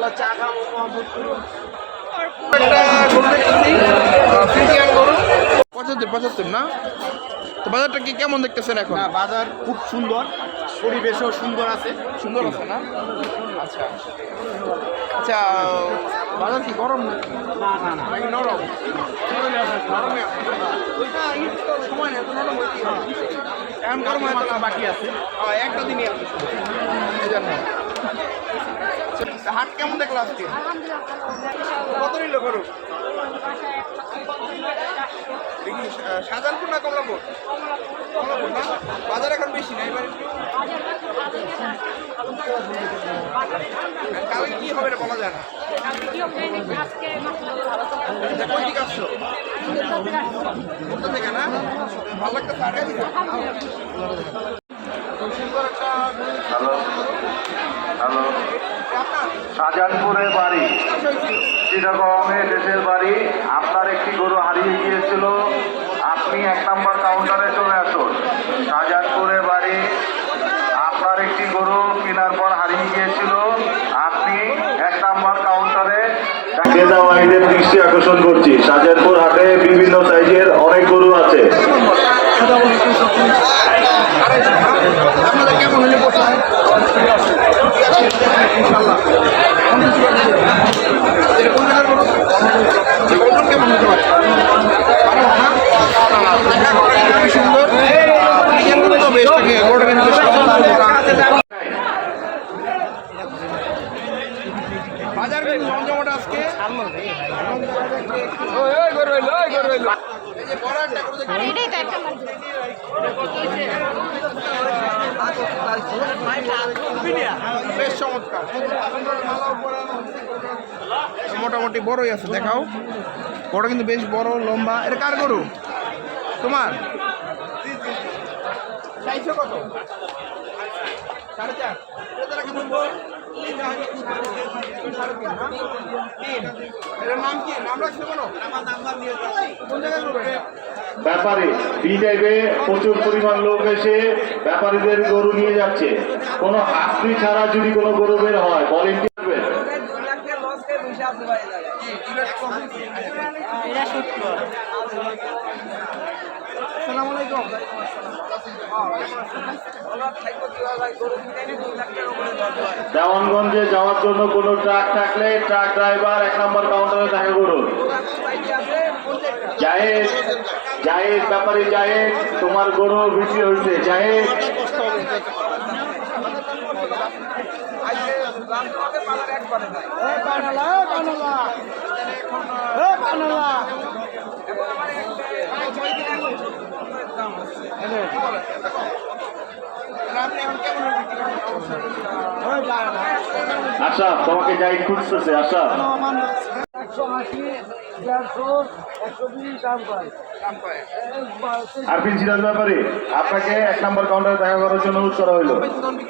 ইনশাআল্লাহ চা খাবো মহব্বত করবো। একটা গরু দেখতেছি ফ্রিজিয়ান গরু 75 না? তো বাজারটা কি কেমন দেখতেছেন এখন? না, বাজার খুব সুন্দর, পরিবেশও সুন্দর আছে। সুন্দর আছে না? আচ্ছা আচ্ছা, বাজার কি গরম নাকি? নাকি নরম? নরমে আছে। ওইটা ঈদ তো সময় নেই, তো নরম হইতেই হবে। এখন গরম হয়তো না, বাকি আছে একটা দিনই আছে এই জন্য। হাট কেমন দেখলো আজকে? কত নিল গরু? দেখি শাহজাহানপুর না কমলাপুর? কমলাপুর না? বাজার এখন বেশি না এবার একটু? কালকে কি হবে বলা যায় না। কই দিকে আসছো? কোথা থেকে না? ভালো একটা টাকা দিতে সুন্দর একটা হ্যালো, শাহজাহানপুরের বাড়ি, চিটাগংয়ে দেশের বাড়ি। আপনার একটি গরু হারিয়ে গিয়েছিল, আপনি 1 নম্বর কাউন্টারে চলে আসুন। শাহজাহানপুরের বাড়ি, আপনার একটি গরু কেনার পর হারিয়ে গিয়েছিল, আপনি 1 নম্বর কাউন্টারে। ক্রেতা-ভাইদের দৃষ্টি আকর্ষণ করছি, শাহজাহানপুর হাটে বিভিন্ন সাইজের অনেক গরু আছে। আপনাদের কেমন হলে পোষায়? ইনশাআল্লাহ ওজন কেমন হতে পারে? খুবই সুন্দর তো বেশ থাকে। বাজার কিন্তু জমজমাট আজকে। এই যে বড় একটা করে বেশ চমৎকার, মোটামুটি বড়ই আছে। দেখাও, বড় কিন্তু বেশ বড় লম্বা। এটা কার গরু? তোমার? চাইছো কত? 4.5। এটার নাম কি? নাম রাখছো কোনো? কোন জায়গায় করবে? ব্যাপারে বিদেবে প্রচুর পরিমাণ লোক এসে ব্যাপারীদের গরু নিয়ে যাচ্ছে। কোনো হাসি ছাড়া যদি কোনো গরু বের হয় বলেন কি করবে? আসসালামু আলাইকুম। দেওয়ানগঞ্জে যাওয়ার জন্য কোনো ট্রাক থাকলে ট্রাক ড্রাইভার 1 নম্বর কাউন্টারে দেখা করুন। জাহেদ, জাহেদ, ব্যাপারী জাহেদ, তোমার গরু বিক্রি হয়েছে। জাহেদ, আশা তোমাকে জাহিদ খুঁজতেছে। আশা 180, 120 আরফিন সিরাজ ব্যাপারী, আপনাকে 1 নম্বর কাউন্টারে দেখা করার জন্য অনুরোধ করা হলো।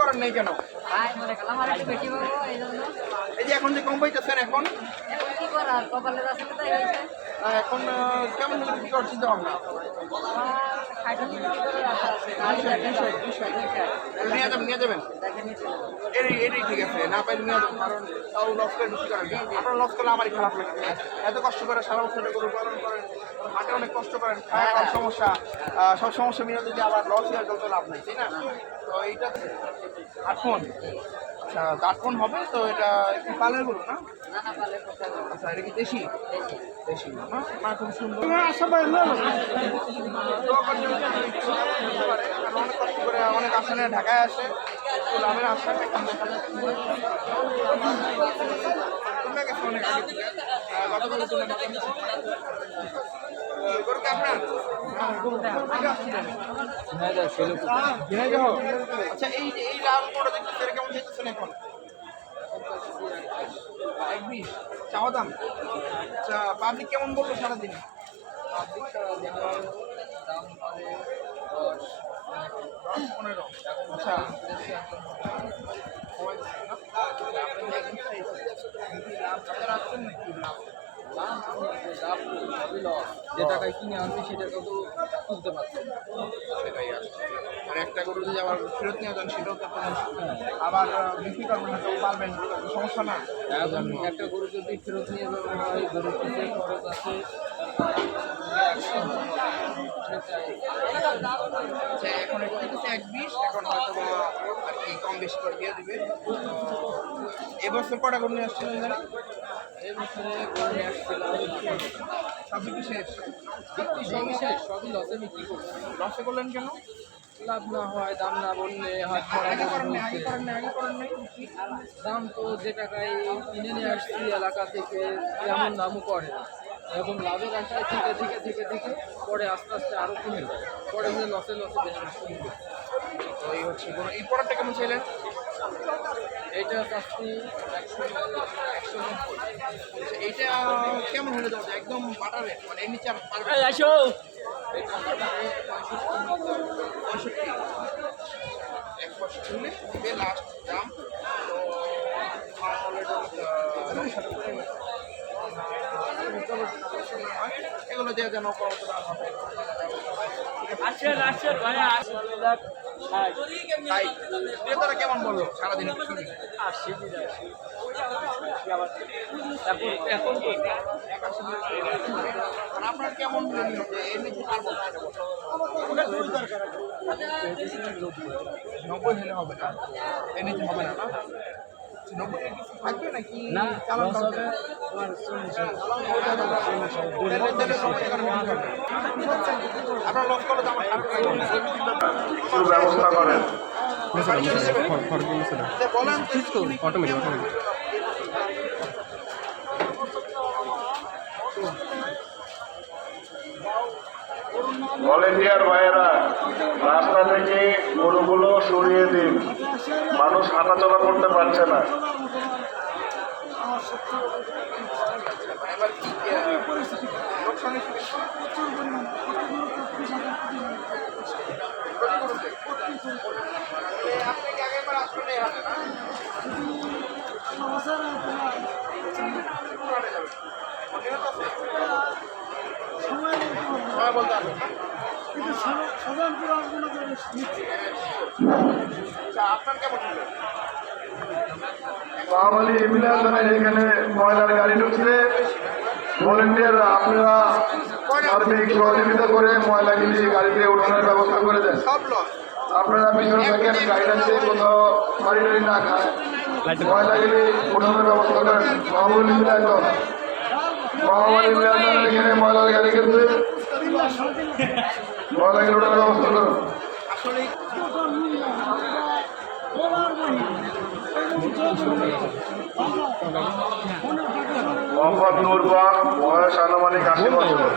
করেন নাই কেন? এই যে এখন যে কম পাইতেছেন এখন এখন কেমন হলে বিক্রি করার চিন্তা ভাবনা? নিয়ে যাবেন এটাই ঠিক আছে, না পাইলে নিয়ে যাবেন। কারণ তাও লস করে বিক্রি করেন, আপনার লস করলে আমারই খারাপ লাগে। এত কষ্ট করে সারা বছর গরু পালন করেন, হাটে অনেক কষ্ট করেন, খাওয়ার সমস্যা, সব সমস্যা মিলে যদি আবার লস হয়ে চলতে লাভ নাই, তাই না? তো এইটা 8 মণ। আচ্ছা, 8 মণ হবে তো। এটা কি পালের গরু না? আচ্ছা, এটা কি দেশি? দেশি না, না খুব সুন্দর। অনেক কষ্ট করে অনেক আসনে ঢাকায় আসে, লাভের আশা এখন দেখা যাচ্ছে কমে গেছে অনেক আগে থেকে। গতকালের তুলনায় গরু কি আপনার? আচ্ছা, এই যে এই লাল গরুটা দেখতেছেন কেমন দেখতেছেন এখন? 1.20 চাওয়া দাম। আচ্ছা, পাবলিক কেমন বললো সারাদিনে? দাম 15। আচ্ছা, যে টাকায় কিনে আনছি সেটা কত তুলতে পারছি সেটাই আসছে। আর একটা গরু যদি আবার ফেরত নিয়ে যান সেটাও তো একটা আবার বিক্রি করবেন না, কেউ পারবেন, সমস্যা না। একটা গরু যদি ফেরত নিয়ে যাওয়া হয়, গরুর পিছিয়ে খরচ আছে, আচ্ছা, এখন এটা হচ্ছে 1.20, এখন হয়তো বা আর কি কম বেশি করে দিয়ে দিবে। এবছর কটা গরু নিয়ে আসছিলেন জানি? এই বছরে গরু নিয়ে আসছিলাম, সব বিক্রি শেষ? বিক্রি সবই শেষ, সবই লসে বিক্রি করছি। লসে করলেন কেন? লাভ না হয়, দাম না বললে হাট আগে করেন নাই, আগে করেন নাই, আগে করেন নাই। দাম তো যে টাকায় কিনে নিয়ে আসছি এলাকা থেকে তেমন দামও করে না। এখন লাভের আশায় থেকে পরে আস্তে আস্তে আরও কমে যায়, পরে হয়ে লসে বেশি শুরু করে। তো এই হচ্ছে গরু। এই প্রোডাক্টটা কেমন চাইলেন? এইটা চাচ্ছি 190। এইটা কেমন হলে দেওয়া যায়? একদম বাটারে, মানে এর নিচে আর পারবে না। এটা বাজারে 65 1% হলে দিবে লাস্ট দাম। তো এগুলো দিয়ে যেন কতটা হবে তাই ক্রেতারা কেমন বললো সারাদিন শুনি? এখন আর আপনার কেমন মনে হলো যে এর নিচে পারবো না? 90 হলে হবে না, এর নিচে হবে না, না 90 এর কিছু থাকবে নাকি? চালান হবে আপনার লস করলে তো আমার খারাপ লাগবে। একটু ব্যবস্থা করেন। বলেন ভলেন্টিয়ার ভাইয়েরা রাস্তা থেকে গরুগুলো সরিয়ে দিন, মানুষ হাঁটাচলা করতে পারছে না। এবার কি লোকসানের আপনি কি আগেরবার আসবেন এই হাটে না? সময় বলতে হবে না? আচ্ছা, আপনার কেমন হলো? মহাবলী এম্বুলেন্সের এখানে ময়লার গাড়ি ঢুকছে, ভলেন্টিয়াররা আপনারা সার্বিক সহযোগিতা করে ময়লাগুলি গাড়িতে ওঠানোর ব্যবস্থা করে দেন। সব লস। আপনারা পিছনে থাকেন, গাইডেন্সে কোথাও বাড়ি টাড়ি না খায়, ময়লাগুলি ওঠানোর ব্যবস্থা করেন। মহাবলী মিলাইগঞ্জ এখানে ময়লার গাড়ি গেছে, ময়লাগুলি ওঠানোর ব্যবস্থা করুন। আসলে মোহাম্মদ নুরবাগ, বয়স আনুমানিক 80 বছর।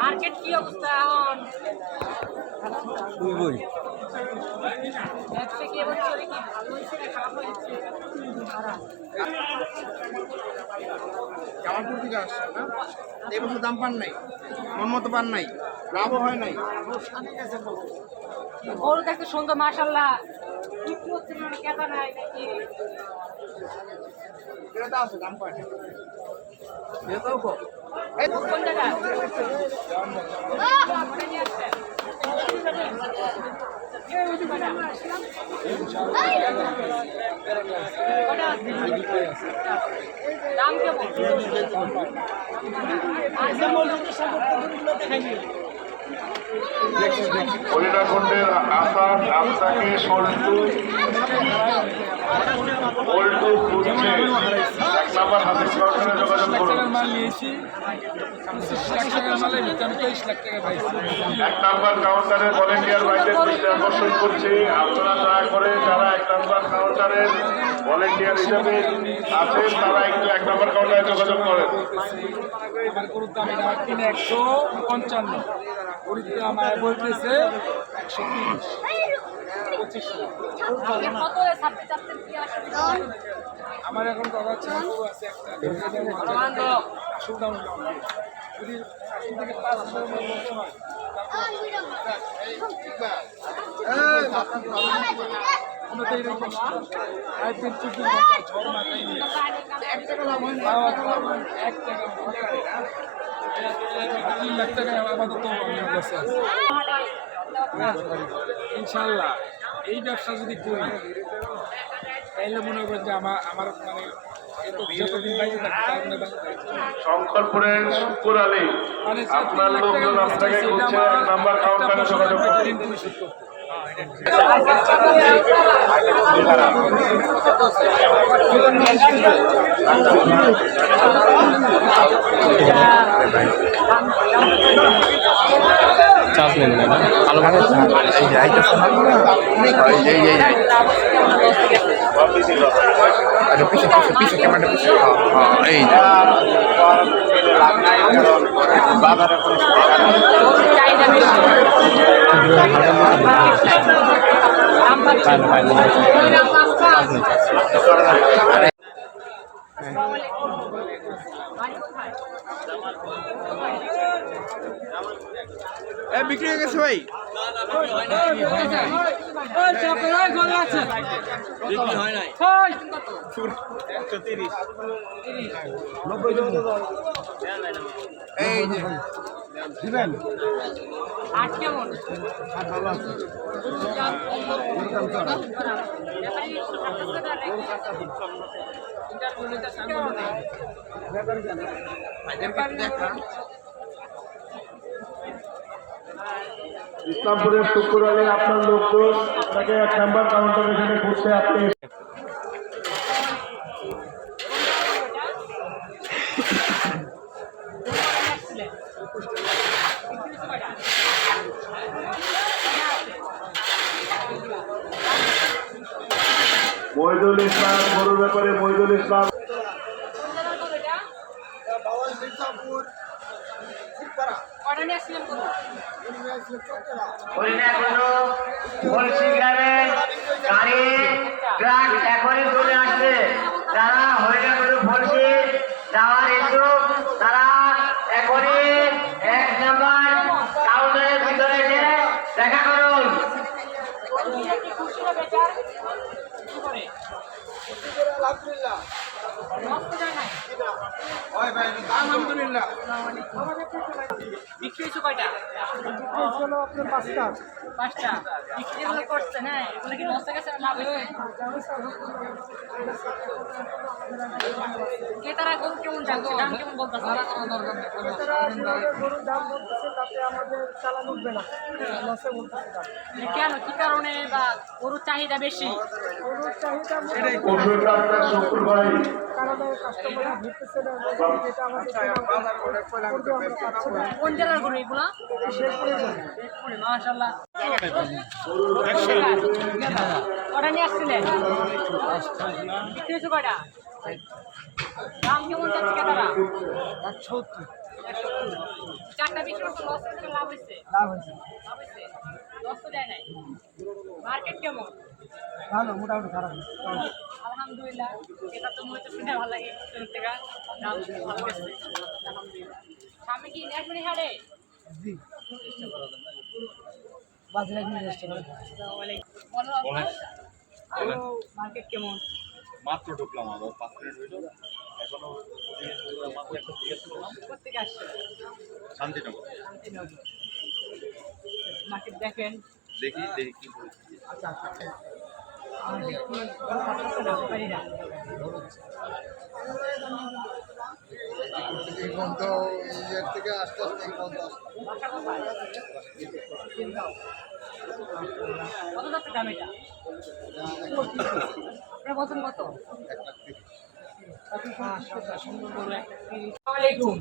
মার্কেট কি অবস্থা এখন? ব্যবসা কি এবছর কি ভালো হয়েছে না খারাপ হয়েছে? জামালপুর থেকে আসছেন না? এই বছর দাম পান নাই, মন মতো পান নাই, লাভও হয় নাই। গরু দেখতে সুন্দর মাশাল্লাহ, বিক্রি হচ্ছে না, কেতা নাই নাকি? ক্রেতা আছে, দাম পায় না। এটাও কম। এই কোন জায়গায়? কোথায় নিয়ে আসছেন? কটা আছে? দাম কেমন? হরিণাকুণ্ডের আসাদ আপনাকে সল্টু খুঁজছে, 1 নম্বর হাতির সরকারে যোগাযোগ করুন। 1 নম্বর কাউন্টারের ভলেন্টিয়ার ভাইদের দৃষ্টি আকর্ষণ করছি, আপনারা দয়া করে যারা 1 নম্বর কাউন্টারের ভলেন্টিয়ার হিসেবে আছেন তারা একটু 1 নম্বর কাউন্টারে যোগাযোগ করেন। এবার গরুর দাম এটা কিনে 155, গরুর দাম বলতেছে 130। আপনি কত ছাড়তে চাচ্ছেন কি আসলে? আমার এখন কথা হচ্ছে গরু আছে একটা আসল দাম হলো যদি 80 থেকে 5,000 মন লস হয় আমরা তো এরকম একদিন 24 ঘন্টা ঝড় মাথায় নিয়ে এক টাকা 3 লাখ টাকা আপাতত আমার কাছে আছে ইনশাল্লাহ এই ব্যবসা যদি করি তাইলে মনে করেন যে আমার মানে এত যতদিন বাইরে থাকবে তার মানে বাইরে থাকবে শঙ্করপুরের শুকুর আলী মানে আপনার লোকজন আপনাকে খুঁজছে 1 নাম্বার কাউন্টারে যোগাযোগ করুন। ঋণ পরিশোধ করতে চার্জ নেবেন না ভালো ভালো এই যে আইতেছে আরে পিছে পিছে পিছে ক্যামেরা পিছে এই যে চাহিদা বেশি দাম পাচ্ছি বিক্রি হয়ে গেছে ভাই। এই যে আট কেমন ইসলামপুরের শুকুর আলী আপনার লোকজন আপনাকে 1 নাম্বার কাউন্টার এখানে খুঁজছে আপনি মহিদুল ইসলাম গরুর ব্যাপারে মহিদুল ইসলাম কটা নিয়ে আসছিলেন কত গাড়ি ট্রাক এখনই চলে আসবে যারা হরিণাগুলো ফলসি যাওয়ার ইচ্ছুক তারা এখনই 1 নাম্বার কাউন্টারের ভিতরে এসে দেখা করুন। আলহামদুলিল্লাহ। বিক্রি হয়েছে কয়টা? পাঁচটা। বিক্রি যেগুলো করছেন, হ্যাঁ, এগুলো কি নষ্ট গেছে না লাভ হয়েছে? ক্রেতারা গরু কেমন যাচ্ছে, দাম কেমন বলতেছে? কেন, কি কারণে বা গরুর চাহিদা বেশি? পশুর ডাক্তার শুকুর ভাই কোন জেলার গরু এগুলা? শেখপুরে, মাশাআল্লাহ। কটা নিয়ে আসছিলেন? বিক্রি হয়েছে কয়টা? দাম কেমন যাচ্ছে ক্রেতারা? 170। চারটা বিক্রি করতে লস হয়েছে না লাভ হয়েছে? লাভ হয়েছে। লস তো দেয় নাই। মার্কেট কেমন? ভালো, মোটামুটি খারাপ না। আলহামদুলিল্লাহ, এটা তো মনে হচ্ছে শুনে ভালো লাগে। শুরু থেকে দাম ভালো গেছে, আলহামদুলিল্লাহ। সামনে কি নেটমনি হাটে? জি বাজারে নিয়ে আসতে পারি। আসসালামু আলাইকুম। মার্কেট কেমন? মাত্র ঢুকলাম আবার 5 মিনিট হইলো এখনো মাত্র একটা জিজ্ঞেস করলাম কোথেকে আসছে? শান্তিনগর শান্তিনগর। মার্কেট দেখেন। দেখি কি পরিস্থিতি আচ্ছা আচ্ছা। মার্কেট কি আসছে না পারি না? থেকে আস্তে আস্তে বাসা কোথায়? কত যাচ্ছে দাম এটা? আপনার পছন্দ কত? সুন্দর গরু একটা 30। আসসালামু আলাইকুম।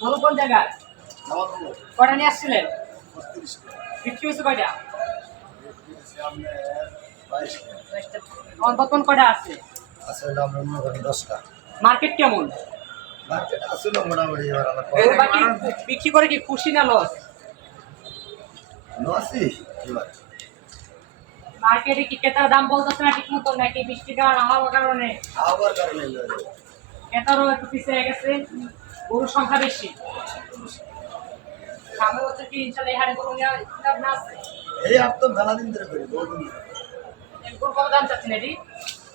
গরু কোন জায়গায়? কটা নিয়ে আসছিলেন? বিক্রি হয়েছে কয়টা? বর্তমান কয়টা আছে? আসলে আমরা মনে করি 10টা। মার্কেট কেমন? মার্কেট আসলে মোটামুটি এবার আমরা বাকি বিক্রি করে কি খুশি না লস? লসই এবার মার্কেটে কি ক্রেতার দাম বলতেছে না ঠিক মতো নাকি বৃষ্টির কারণে আবহাওয়ার কারণে ক্রেতারও একটু পিছিয়ে গেছে গরুর সংখ্যা বেশি সামনে হচ্ছে কি ইনশাল্লাহ এই হারে গরু নেওয়া লাভ না আছে এই আর তো মেলা দিন ধরে করি বহুদিন ধরে। গরু কত দাম চাচ্ছেন এটি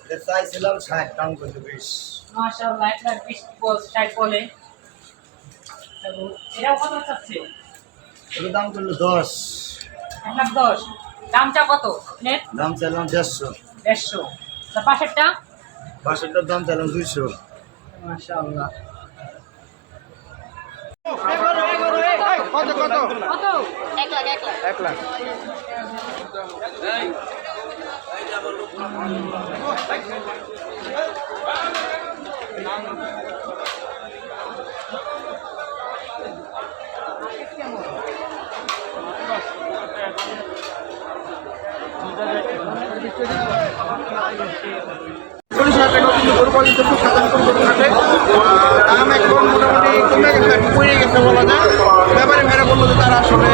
এটা চাইছিলাম 60 দাম করতে 20 মাশাআল্লাহ 1,20,60 বলে এটাও কত চাচ্ছে এটা দাম করলো 10 1,10,000 দাম চা কত নেট দাম চাইলাম 150 150 পাশেরটা পাশেরটার দাম চাইলাম 200 মাশাআল্লাহ কত কত কত 1 লাখ 1 লাখ চল্লিশ হাজার টাকা কিন্তু গরু পালন খুব সাধারণ গরু কাটে দাম এখন মোটামুটি কমে গেছে একটু পড়ে গেছে বলা যায় ব্যাপারী ভাইরা বললো যে তারা আসলে